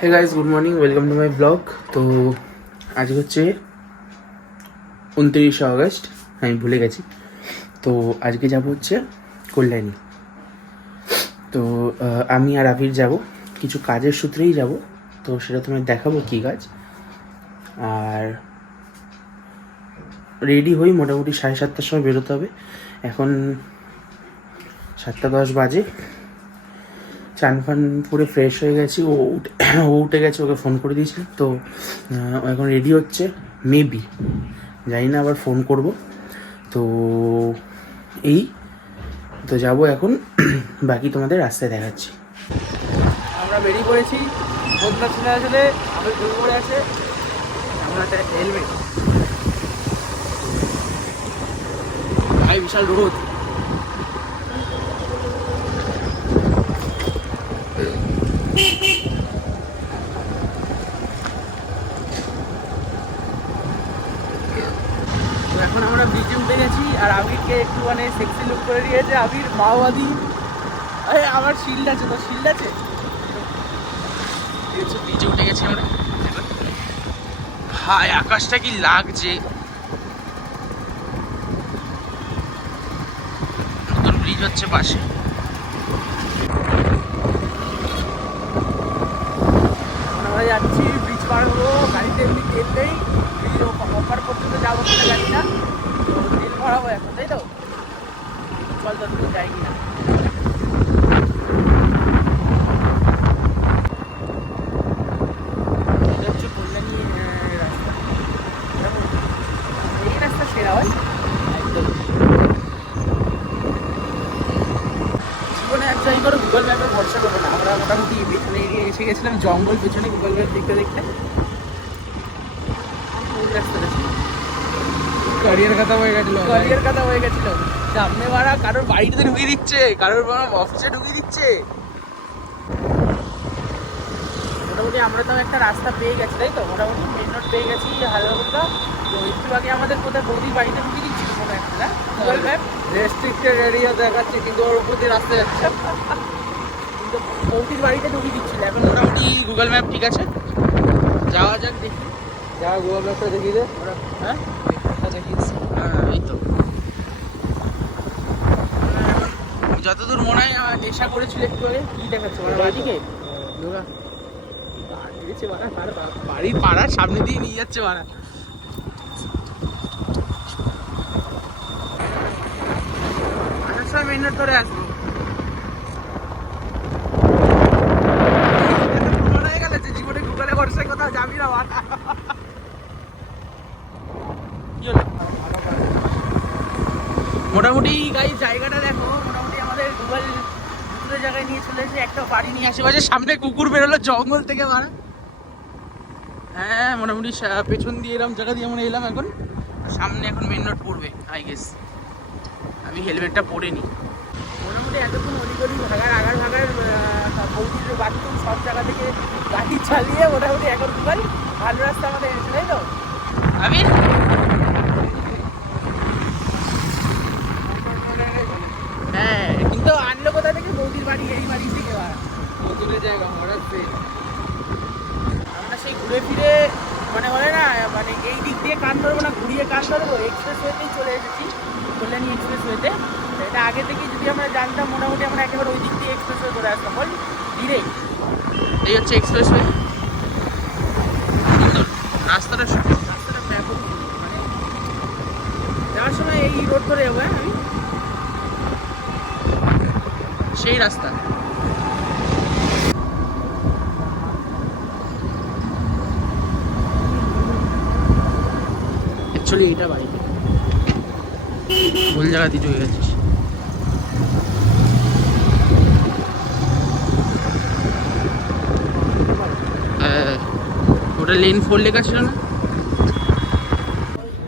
Hey guys, good morning, welcome to my blog. তো আজ হচ্ছে 29শে আগস্ট, আমি ভুলে গেছি। তো আজকে যাব হচ্ছে কল্যাণী। তো আমি আর আবির যাব, কিছু কাজের সূত্রেই যাব। তো সেটা তোমায় দেখাবো কী কাজ। আর রেডি হই, মোটামুটি 7:30টার সময় বেরোতে হবে। এখন 7:10 বাজে। চান ফান পুরো ফ্রেশ হয়ে গেছি। ও উঠে গেছে, ওকে ফোন করে দিয়েছি। তো এখন রেডি হচ্ছে, মেবি, জানি না, আবার ফোন করব। তো এই তো যাবো এখন। বাকি তোমাদের রাস্তায় দেখাচ্ছি। আমরা বেরিয়ে পড়েছি। বন্ধুরা শুনে আসলে আমি ঘুরে পড়ে আসে আমরা একটা হেলমেট ভাই, বিশাল রোদ। এখন আমরা ব্রিজে উঠে গেছি আর আবিরকে একটু মানে সেক্সি লুক করে দিয়েছে। আবির মাওবাদী। আরে আমার শিল্ড আছে, তো শিল্ড আছে। ব্রিজে উঠে গেছি আমরা। ভাই আকাশটা কি লাগছে। নতুন ব্রিজ হচ্ছে পাশে। আমরা যাচ্ছি, ব্রিজ পার হবো। গাড়িতে এমনি তেল নেই, ব্রিজ ওপার পর্যন্ত যাবো কিনা জানি না। তো তেল ভরাবো এখন, তাই তো? চল তো যাই কিনা। এটা হচ্ছে কল্যাণী রাস্তা। এই রাস্তা সেরা হয় একদম। জীবনে এক জায়গায় করে গুগল ম্যাপে ভরসা করবো না। আমরা মোটামুটি পেছনে এগিয়ে এসে গেছিলাম, জঙ্গল পেছনে গুগল ম্যাপ দেখতে দেখতে। ক্যারিয়ার কথা হয়ে গেছিল সামনে। বাড়া কারোর বাড়িতে ঢুকিয়ে দিচ্ছে, কারোর অফিসে ঢুকিয়ে দিচ্ছে। মোটামুটি আমরা তো একটা রাস্তা পেয়ে গেছি, তাই তো? মোটামুটি মেন রোড পেয়ে গেছি হালকা। তো একটু আগে আমাদের কোথায় বৌদির বাড়িতে ঢুকিয়ে দিচ্ছিল কোনো একটা, গুগল ম্যাপ রেস্ট্রিক্টেড এরিয়া দেখাচ্ছে, কিন্তু ওর উপর দিয়ে রাস্তা যাচ্ছে। কিন্তু বৌদির বাড়িতে ঢুকিয়ে দিচ্ছিল। এখন মোটামুটি গুগল ম্যাপ ঠিক আছে, যাওয়া যাক, দেখি। যা গুগল ম্যাপটা দেখিয়ে দে। হ্যাঁ দেখিয়েছি। হ্যাঁ, এই তো। যতদূর মনে হয় আমার নেশা করেছিল একটু আগে। কি দেখাচ্ছে মানে বাড়িকে বাড়ির পাড়ার সামনে দিয়ে নিয়ে যাচ্ছে বাড়া। আসার সময় মেন রোড ধরে আসবো। মনে হয়ে গেল যে জীবনে গুগলে ভরসায় কোথাও যাবি না বাড়া। মোটামুটি গাই জায়গাটা দেখো। মোটামুটি আমাদের গুগল দুটো জায়গায় নিয়ে চলে এসে, একটা বাড়ি নিয়ে আশেপাশে। সামনে কুকুর বেরোলো জঙ্গল থেকে মারা। হ্যাঁ, মোটামুটি পেছন দিয়ে এরকম জায়গা দিয়ে আমরা এলাম। এখন সামনে এখন মেন রোড পড়বে আই গেস। আমি হেলমেটটা পরে নিই। মোটামুটি এতক্ষণ অলিগলি আগার বৌদির বাথরুম সব জায়গা থেকে গাড়ি চালিয়ে মোটামুটি এখন গুগল ভালো রাস্তা আমাদের এনেছে, তাই তো? আমি হ্যাঁ, কিন্তু আনলো কোথা থেকে? বৌদির বাড়ি, এই বাড়ি থেকে। নতুনের জায়গা মরাচ্ছে। আমরা সেই ঘুরে ফিরে মানে বলে না, মানে এই দিক দিয়ে কান ধরবো না, ঘুরিয়ে কান ধরবো। এক্সপ্রেস ওয়েতেই চলে এসেছি, কল্যাণী এক্সপ্রেস ওয়েতে। এটা আগে থেকেই যদি আমরা জানতাম, মোটামুটি আমরা একেবারে ওই দিক দিয়ে এক্সপ্রেস ওয়ে করে আসতাম, বল ধীরে। এই হচ্ছে এক্সপ্রেস ওয়ে। রাস্তাটা ব্যাপক, মানে যাওয়ার সময় এই রোড ধরে যাবো। হ্যাঁ, আমি সেই রাস্তা। অ্যাকচুয়ালি এইটা বাড়িতে ভুল জায়গাতেই চলে গেছিস। ওটা লেন 4 লেখা ছিল না?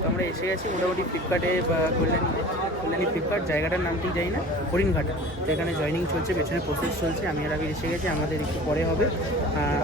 তো আমরা এসে গেছি মোটামুটি ফ্লিপকার্টে, বা কল্যাণী ফ্লিপকার্ট। জায়গাটার নাম ঠিক জানি না, হরিণঘাটা। তো এখানে জয়েনিং চলছে, পেছনে প্রসেস চলছে। আমি আর আগে এসে গেছি, আমাদের একটু পরে হবে।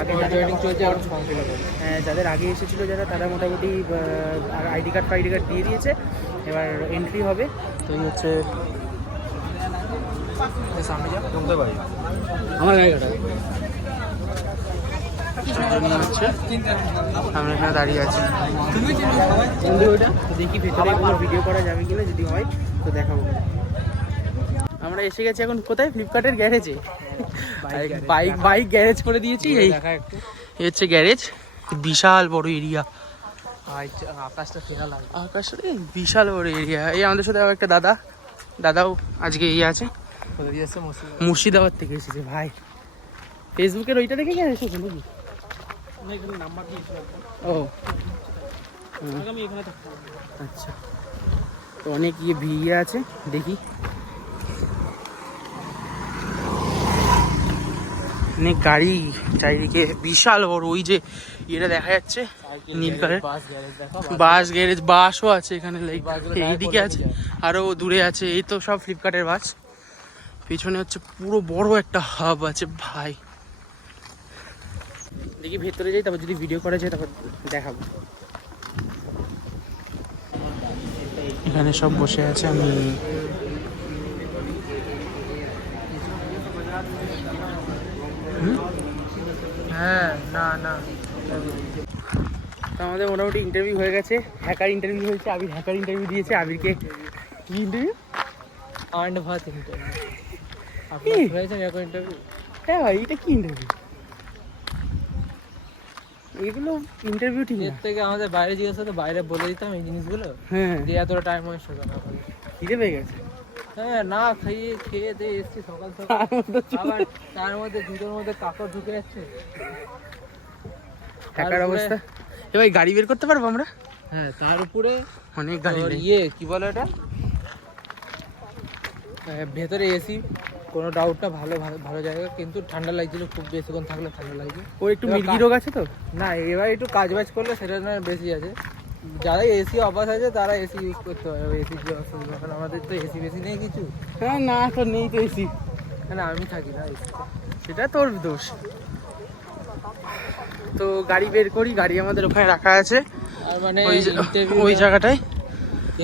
আগে জয়েনিং চলছে, আর ফর্ম ফিল আপ হবে। যাদের আগে এসেছিলো যারা, তারা মোটামুটি আর আইডি কার্ড দিয়ে দিয়েছে। এবার এন্ট্রি হবে। তো এই হচ্ছে সামনে যা ঢুকতে পারি আমার জায়গাটা। হচ্ছে আমরা এখানে দাঁড়িয়ে আছি। ওটা দেখি ভেতরে কোনো ভিডিও করা যাবে কিনা, যদি হয় তো দেখাবো। আমরা এসে গেছি এখন কোথায়, ফ্লিপকার্টের গ্যারেজে। বাইক গ্যারেজ করে দিয়েছি। এই হচ্ছে গ্যারেজ, বিশাল বড় এরিয়া। আকাশটা ফেরা লাগে, আকাশটা বিশাল বড় এরিয়া। এই আমাদের সাথে একটা দাদাও আজকে আছে, মুর্শিদাবাদ থেকে এসেছে ভাই। ফেসবুকের ওইটা দেখে গিয়ে এসেছে নাকি? নাম্বার দিয়েছিলাম। ও আমি এখানে থাকবো। আচ্ছা, তো অনেক ভিড় আছে, দেখি অনেক গাড়ি চারিদিকে, বিশাল বড়। ওই যে ইয়েটা দেখা যাচ্ছে নীল কালার, বাস গ্যারেজ, বাসও আছে এখানে। এইদিকে আছে, আরো দূরে আছে। এই তো সব ফ্লিপকার্টের বাস। পিছনে হচ্ছে পুরো বড় একটা হাব আছে ভাই। দেখি ভেতরে যাই, তারপর যদি ভিডিও করা যায় তারপর দেখাবো। এখানে সব বসে আছে। আমি হ্যাঁ, না তো আমাদের মোটামুটি ইন্টারভিউ হয়ে গেছে। হ্যাকার ইন্টারভিউ হয়েছে, আবির হ্যাকার ইন্টারভিউ দিয়েছে। আবিরকে কি ইন্টারভিউ? আন্ড ভাত ইন্টারভিউ। আপনি হয়েছে এখন ইন্টারভিউ? হ্যাঁ ভাই, এটা কি ইন্টারভিউ? এগুলো ইন্টারভিউ ঠিক এর না। থেকে আমাদের বাইরে জিজ্ঞেস করতে, বাইরে বলে দিতাম এই জিনিসগুলো। হ্যাঁ, দিয়ে এতটা টাইম ওয়েস্ট হতো না। খিদে পেয়ে গেছে। হ্যাঁ, না খেয়ে দিয়ে এসছি সকাল সকাল, আবার তার মধ্যে দুটোর মধ্যে কাপড় ঢুকে যাচ্ছে। হ্যাকার অবস্থা। এ ভাই, গাড়ি বের করতে পারবো আমরা? হ্যাঁ, তার উপরে অনেক গাড়ি নেই। কি বলে এটা, ভেতরে এসি, কোনো ডাউট না। ভালো জায়গা, কিন্তু ঠান্ডা লাগছিল খুব, বেশিক্ষণ থাকলে ঠান্ডা লাগবে। ও একটু মির্গি রোগ আছে তো। না, এবার একটু কাজ বাজ করলে সেটা না বেশি আছে। যারা এসি অভ্যাস আছে তারা এসি ইউজ করতে পারবে। এসির যে অসুবিধা, কারণ আমাদের তো এসি বেশি নেই কিছু। হ্যাঁ, না তো নেই তো এসি। না, আমি থাকি না এসি। সেটা তোর দোষ। তো গাড়ি বের করি, গাড়ি আমাদের ওখানে রাখা আছে আর মানে ওই জায়গাটায়।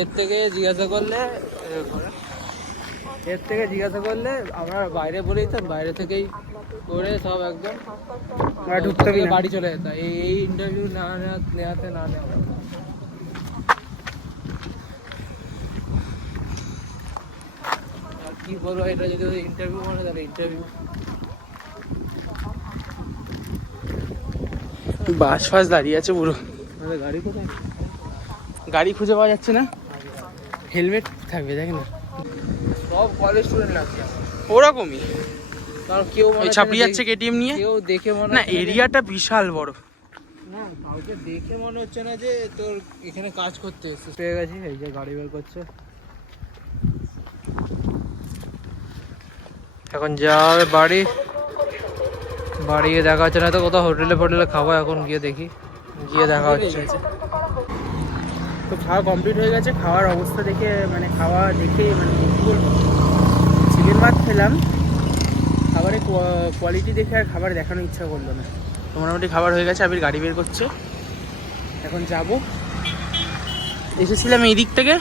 এর থেকে জিজ্ঞাসা করলে আমরা বাইরে বলে দিতাম, বাইরে থেকেই করে সব একদম ঢুকতে হবে না। বাড়ি চলে যেতাম। এই ইন্টারভিউ নেওয়াতে না নেওয়া। আর কি বলবো, এটা যদি ইন্টারভিউ মানে, তাহলে ইন্টারভিউ। বাস ফাস দাঁড়িয়ে আছে পুরো। আমাদের গাড়ি কোথায়? গাড়ি খুঁজে পাওয়া যাচ্ছে না। হেলমেট থাকবে, দেখ না। সব কলেজ স্টুডেন্ট লাগছে ওরকমই, কারণ কেউ ছাপিয়ে যাচ্ছে কেটিএম নিয়ে। কেউ দেখে মনে না, এরিয়াটা বিশাল বড়। না, কাউকে দেখে মনে হচ্ছে না যে তোর এখানে কাজ করতে এসেছিস। পেয়ে গেছি, এই যে গাড়ি বের করছে। এখন যাবে বাড়ি গিয়ে দেখা হচ্ছে না তো, কোথাও হোটেলে খাবো। এখন গিয়ে দেখি, গিয়ে দেখা হচ্ছে। তো খাওয়া কমপ্লিট হয়ে গেছে। খাওয়ার অবস্থা দেখে মানে কি বলবো, চিকেন ভাত খেলাম। খাবারের কোয়ালিটি দেখে আর খাবার দেখানোর ইচ্ছা করলো না। তো মোটামুটি খাবার হয়ে গেছে। আবির গাড়ি বের করছে, এখন যাব। এসেছিলাম এই দিক থেকে,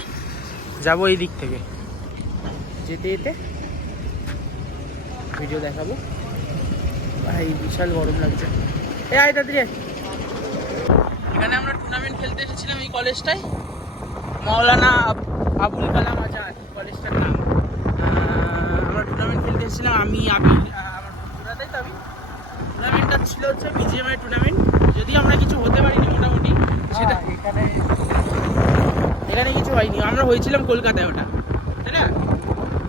যাব এই দিক থেকে। যেতে যেতে ভিডিও দেখাবো। ভাই বিশাল গরম লাগছে। আয় তাড়াতাড়ি। এখানে আমরা টুর্নামেন্ট খেলতে এসেছিলাম এই কলেজটায়, মাওলানা আবুল কালাম আজাদ কলেজটার নাম। আমরা টুর্নামেন্ট খেলতে এসেছিলাম, আমি আবির, আমার বন্ধুরা। তাই তো আবির, টুর্নামেন্টটা ছিল হচ্ছে বিজিএমআই টুর্নামেন্ট। যদি আমরা কিছু হতে পারিনি মোটামুটি, সেটা এখানে কিছু হয়নি। আমরা হয়েছিলাম কলকাতায়, ওটা তাই না?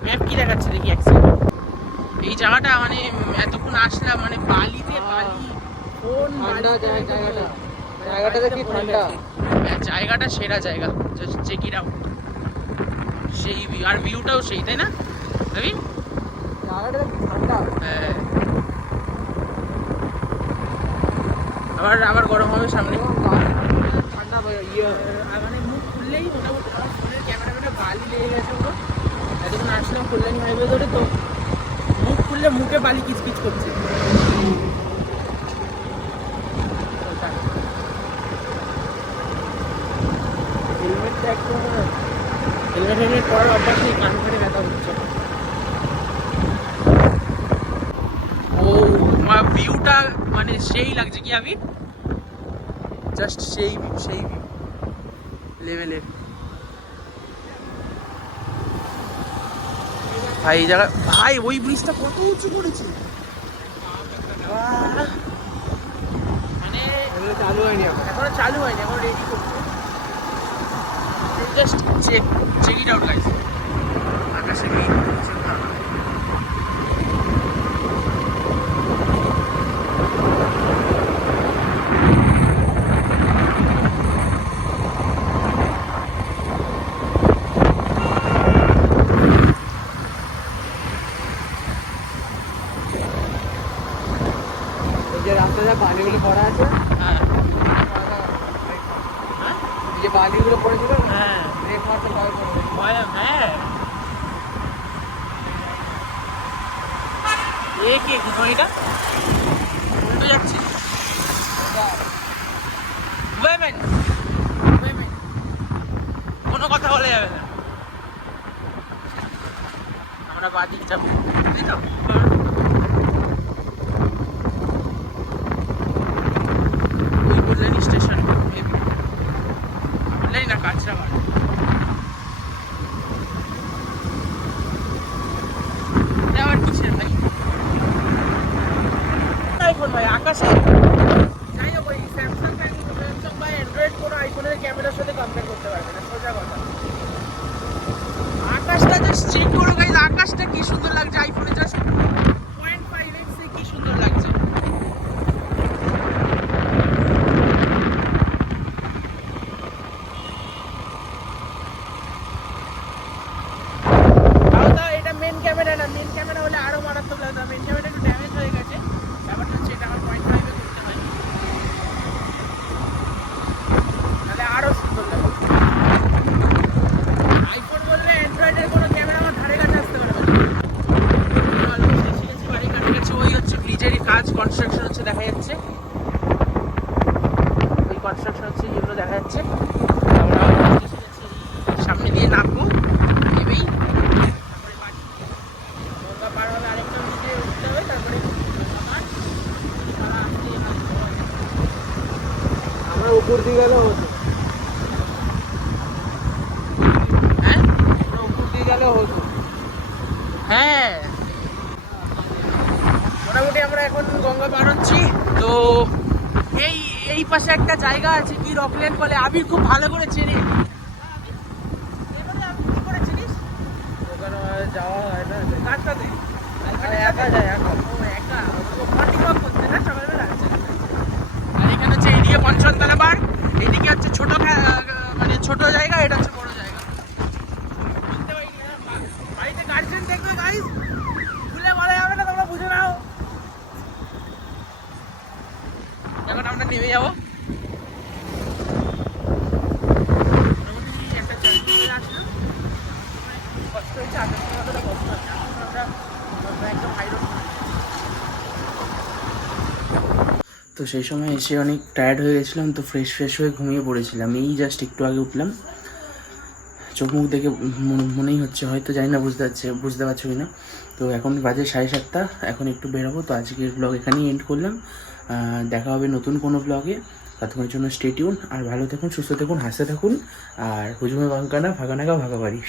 ম্যাপ কি দেখাচ্ছে দেখি এক সেকেন্ড। এই জায়গাটা মানে এতক্ষণ আসলাম, মানে বালিতে বালি, কোন জায়গাটা দেখি ঠান্ডা। জায়গাটা সেরা জায়গা, চেক ইট আউট। সেই আর ভিউটাও সেই, তাই না রবি? জায়গাটা দেখি ঠান্ডা। হ্যাঁ, আবার গরম হবে সামনে। ঠান্ডা মানে মুখ খুললেই মোটামুটি আমার ফোনের ক্যামেরাটা বালি লেগে গেছে পুরো। এতক্ষণ আসলাম কল্যাণী হাইওয়ে ধরে, তো মুখ খুললে মুখে বালি কিচকিচ করছে। হেলমেটটা একটু হেলমেট পরার অভ্যাস নেই, কান ফাটে ব্যথা হচ্ছে। ও ভিউটা মানে সেই লাগছে কি আমি জাস্ট সেই লেভেলের ভাই এই জায়গা ভাই ওই ব্রিজটা কত উঁচু করেছে মানে এগুলো চালু হয়নি এখন। এখনো চালু হয়নি এখন রেডি করছে just check it out guys আকাশে কি এই যে রাস্তায় যা বালিগুলো পড়া আছে, হ্যাঁ এই যে বালিগুলো পড়েছিল না, হ্যাঁ ব্রেক মারতে ভয় করবে। হ্যাঁ এ কি এটা উল্টো যাচ্ছে ওয়েমেন কোনো কথা বলা যাবে না আমরা বাদিক যাবো তাই তো ওই কল্যাণী স্টেশন মেবি কল্যাণী না কাঁচরাপাড়া আবার কিসের ভাই আইফোন ভাই আকাশে যাই হোক ওই স্যামসাং বা অ্যান্ড্রয়েড কোনো আইফোনের ক্যামেরার সাথে কম্পেয়ার করতে পারবে না সোজা কথা আকাশটা জাস্ট চেক করো গাইস আকাশটা কি সুন্দর লাগছে আইফোনে জাস্ট 0.5x এ কি সুন্দর লাগছে তাও এটা মেন ক্যামেরা না মেন ক্যামেরা হলে আরো মারাত্মক লাগতো মেন ক্যামেরা একটু ড্যামেজ হয়ে গেছে ব্যাপারটা হচ্ছে এটা আমার 0.5 এ করতে হয় তাহলে আরো সুন্দর লাগে আইফোন বললে অ্যান্ড্রয়েডের কোনো ক্যামেরা আমার ধারে কাছে আসতে পারবে না অলমোস্ট এসে গেছি বাড়ির কাছে গেছে ওই হচ্ছে ব্রিজেরই কাজ কনস্ট্রাকশন হচ্ছে দেখা যাচ্ছে ওই কনস্ট্রাকশন হচ্ছে যেগুলো দেখা যাচ্ছে আমরা এসে গেছি সামনে দিয়ে নামবো নেবেই তারপরে বাড়ি গঙ্গা পার হবে আরেকটা ব্রিজে উঠতে হবে তারপরে আমরা উপর দিয়ে গেলেও হতো, হ্যাঁ আমরা উপর দিয়ে গেলেও হতো। হ্যাঁ মোটামুটি আমরা এখন গঙ্গা পার হচ্ছি তো এই পাশে একটা জায়গা আছে কি রকলেন বলে আবির খুব ভালো করে চেনে ওখানে যাওয়া হয় না, কার সাথে একা যায় একা। ও একা মর্নিং ওয়াক করতে না সকালবেলা আর এখানে হচ্ছে এইদিকে পঞ্চমতলা বার এইদিকে হচ্ছে ছোট মানে ছোট জায়গা এটা হচ্ছে বড় জায়গা বুঝতে পারিনি বাড়িতে গার্জেন দেখবে গাইস ভুলে বলা যাবে না তোমরা বুঝে নাও এখন আমরা নেমে যাবো মোটামুটি একটা চাকরি আসলো কষ্ট হয়েছে আসার সময় অতটা কষ্ট হচ্ছে আমরা একদম হাই রোড তো সেই সময় এসে অনেক টায়ার্ড হয়ে গেছিলাম তো ফ্রেশ হয়ে ঘুমিয়ে পড়েছিলাম এই জাস্ট একটু আগে উঠলাম চোখ মুখ দেখে মনেই হচ্ছে হয়তো জানি না বুঝতে পারছো কি না তো এখন বাজে 7:30 এখন একটু বেরোবো তো আজকের ব্লগ এখানেই এন্ড করলাম দেখা হবে নতুন কোনো ব্লগে ততক্ষণের জন্য স্টে টিউন আর ভালো থাকুন সুস্থ থাকুন হাসতে থাকুন আর হুজুমে বাঙ্কানা ভাগানাগা ভাগাবাড়ি